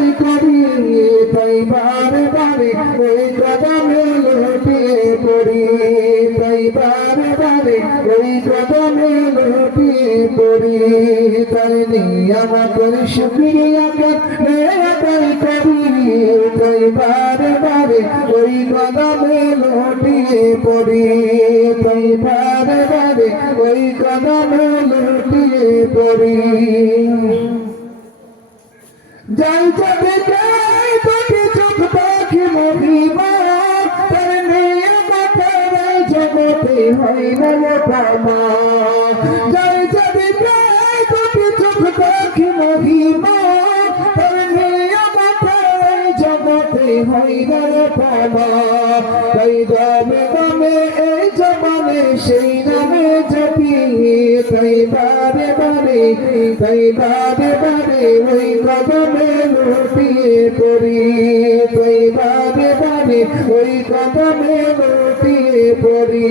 আদায় করি তাই বারে বারে ওই কদমে লুটিয়ে পড়ি তাই বারে বারে ওই কদমে লুটিয়ে পড়ি তাই নিয়ামতের শুকরিয়া আদায় করি তাই বারে বারে ওই কদমে লুটিয়ে পড়ি তাই বারে বারে ওই কদমে লুটিয়ে পড়ি যাই যাবে যাই তোকে চোখ পাখি মহিমা তার নিয়ামতের জগতে হয় না পামা যাই যাবে যাই তোকে চোখ পাখি মহিমা তার নিয়ামতের জগতে হয় না পামা তাই দমে দমে এই জবানে সেই নামে জপি তাই বারে বারে ওই কদমে লুটিয়ে পড়ি তাই বারে বারে ওই কদমে লুটিয়ে পড়ি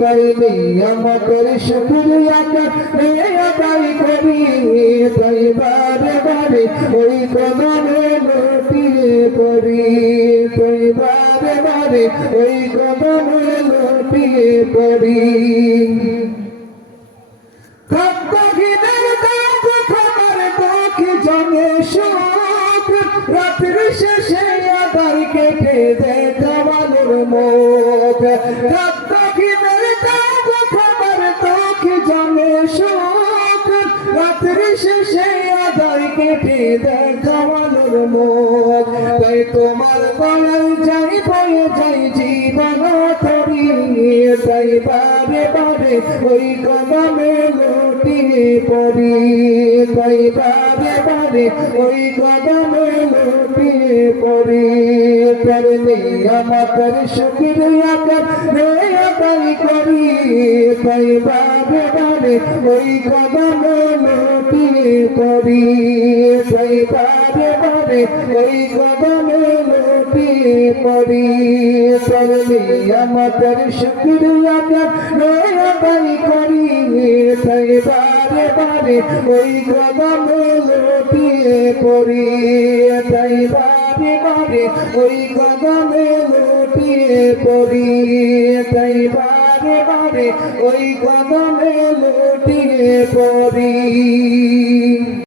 তাই নিয়ামতের শুকরিয়া আদায় করি তাই বারে বারে ওই কদমে লুটিয়ে পড়ি তাই বারে বারে ওই কদমে লুটিয়ে পড়ি রাত্রি শেষে আদার কেটে দেয় কামানোর মুখ খাবার তোকে জানে সুখ রাত্রি শেষে আদার কেটে দেয় কামানোর মুখ তাই তোমার গলায় যাই বয়ে যাই জীবন ধরি তাই বারে বারে ওই কদমে লুটিয়ে পড়ি তাই বারে বারে ওই কদমে লুটিয়ে পড়ি তার নিয়ামতের শুকরিয়া আদায় করি তাই বারে বারে ওই কদমে লুটিয়ে পড়ি তাই বারে বারে ওই কদমে লুটিয়ে পড়ি তার নিয়ামতের শুকরিয়া আদায় করি তাই বারে বারে ওই কদমে লুটিয়ে পড়ি তাই বারে বারে ওই কদমে লুটিয়ে পড়ি তাই বারে বারে ওই কদমে লুটিয়ে পড়ি।